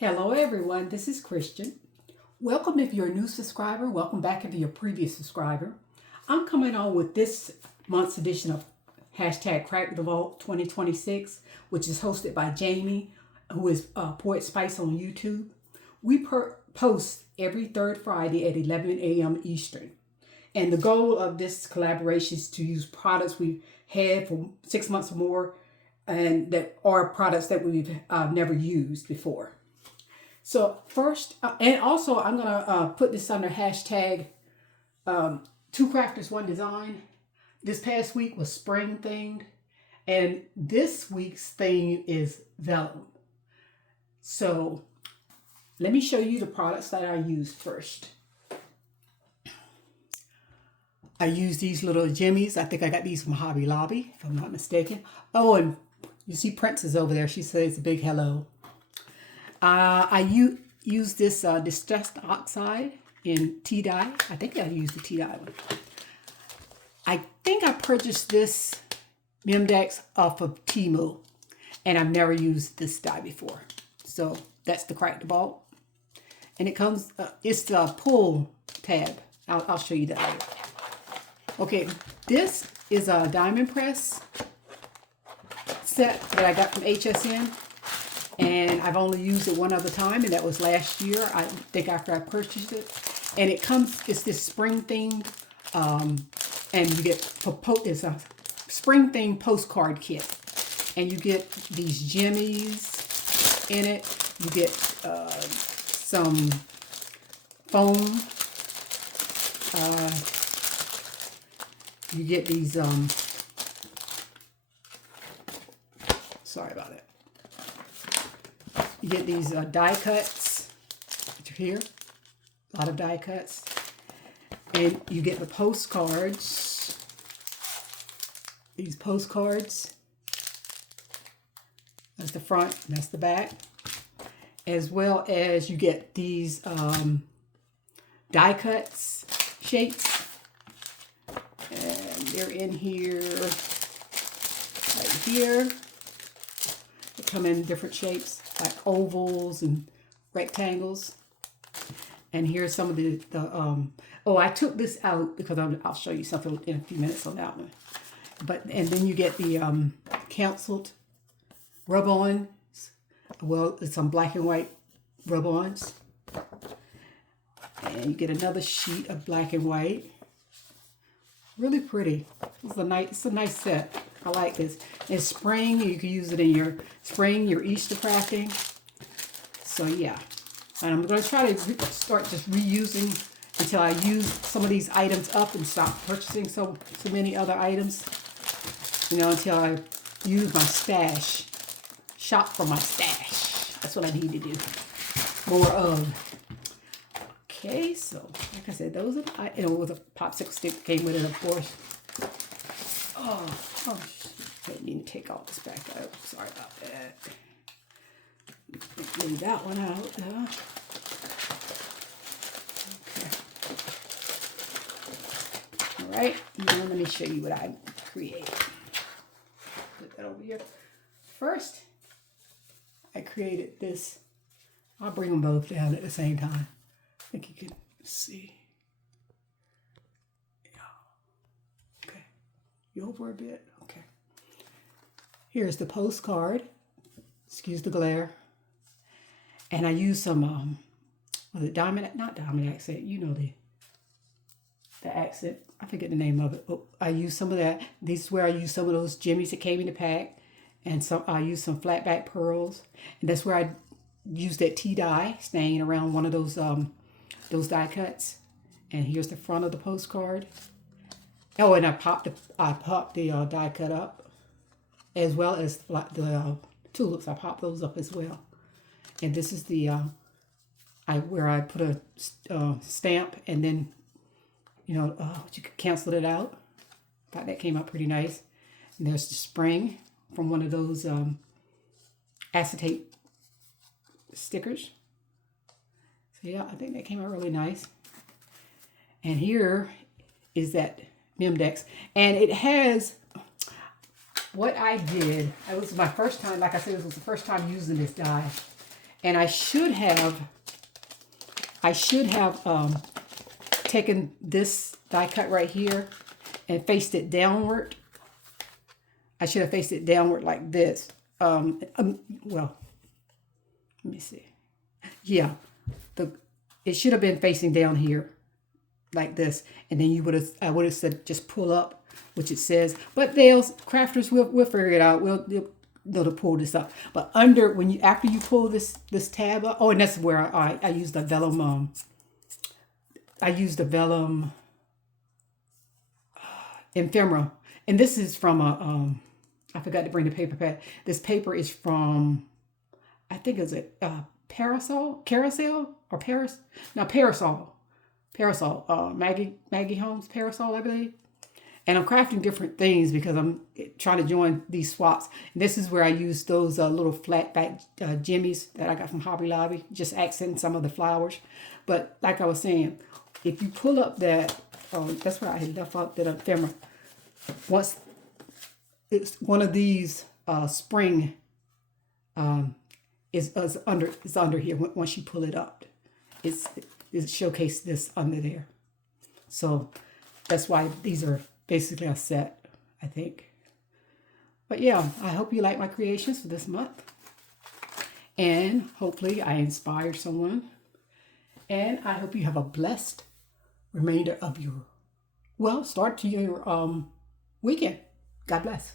Hello everyone, this is Christian. Welcome if you're a new subscriber. Welcome back if you're a previous subscriber. I'm coming on with this month's edition of hashtag Crack the Vault 2026, which is hosted by Jamie, who is Poetspice on YouTube. We post every third Friday at 11 a.m. Eastern. And the goal of this collaboration is to use products we've had for 6 months or more, and that are products that we've never used before. So first, and also I'm gonna put this under hashtag two crafters, one design. This past week was spring themed, and this week's theme is vellum. So let me show you the products that I used first. I used these little jimmies. I think I got these from Hobby Lobby, if I'm not mistaken. Oh, and you see Princess over there. She says a big hello. I use this distressed oxide in tea dye. I think I used the tea dye one. I think I purchased this Mimdex off of Temu, and I've never used this dye before. So that's the Crack the Vault. And it comes, it's the pull tab. I'll show you that later. Okay, this is a diamond press set that I got from HSN. And I've only used it one other time, and that was last year, I think, after I purchased it. And it comes, it's this spring themed, and you get, it's a spring themed postcard kit. And you get these jimmies in it. You get some foam. You get these, sorry about that. You get these die cuts, which are here, a lot of die cuts. And you get the postcards, these postcards. That's the front, and that's the back. As well as you get these die cuts, shapes. And they're in here, right here. They come in different shapes, like ovals and rectangles. And here's some of the oh, I took this out because I'll show you something in a few minutes on that one. And then you get the canceled rub-ons. Well, it's some black and white rub-ons. And you get another sheet of black and white. Really pretty. It's a nice set. I like this. It's spring. You can use it in your spring, your Easter crafting. So yeah. And I'm going to try to start just reusing until I use some of these items up and stop purchasing so many other items. You know, until I use my stash. Shop for my stash. That's what I need to do. More of. Okay, so like I said, those are the, with a popsicle stick that came with it, of course. Oh, I need to take all this back out. Sorry about that. Leave that one out. Okay. All right. Now let me show you what I created. Put that over here. First, I created this. I'll bring them both down at the same time. I think you can see. Yeah. Okay. You over a bit? Okay. Here's the postcard. Excuse the glare. And I used some, was it diamond? Not diamond accent. You know the accent. I forget the name of it. Oh, I used some of that. This is where I used some of those jimmies that came in the pack. And I used some flat back pearls. And that's where I used that tea dye stain around one of those die cuts. And here's the front of the postcard. Oh, and I popped the die cut up, as well as the tulips. I popped those up as well. And this is the where I put a stamp, and then you could cancel it out. Thought that came out pretty nice. And there's the spring from one of those acetate stickers. So yeah, I think that came out really nice. And here is that Mimdex. And it has, what I did, it was my first time, like I said, it was the first time using this die. And I should have taken this die cut right here and faced it downward. I should have faced it downward like this. Well, let me see. Yeah, it should have been facing down here like this, and then I would have said just pull up, which it says. But crafters, we'll figure it out. We'll know to pull this up. But after you pull this tab up, and that's where I use the vellum. I use the vellum ephemera, and this is from I forgot to bring the paper pad. This paper is from, I think it's a Parasol, Maggie Holmes Parasol, I believe. And I'm crafting different things because I'm trying to join these swaps. And this is where I use those little flat back jimmies that I got from Hobby Lobby, just accenting some of the flowers. But like I was saying, if you pull up that, that's where I had left out that ephemera. Once it's one of these spring is under here. Once you pull it up, it showcases this under there. So that's why these are basically a set, I think. But yeah, I hope you like my creations for this month, and hopefully I inspired someone. And I hope you have a blessed remainder of your start to your weekend. God bless.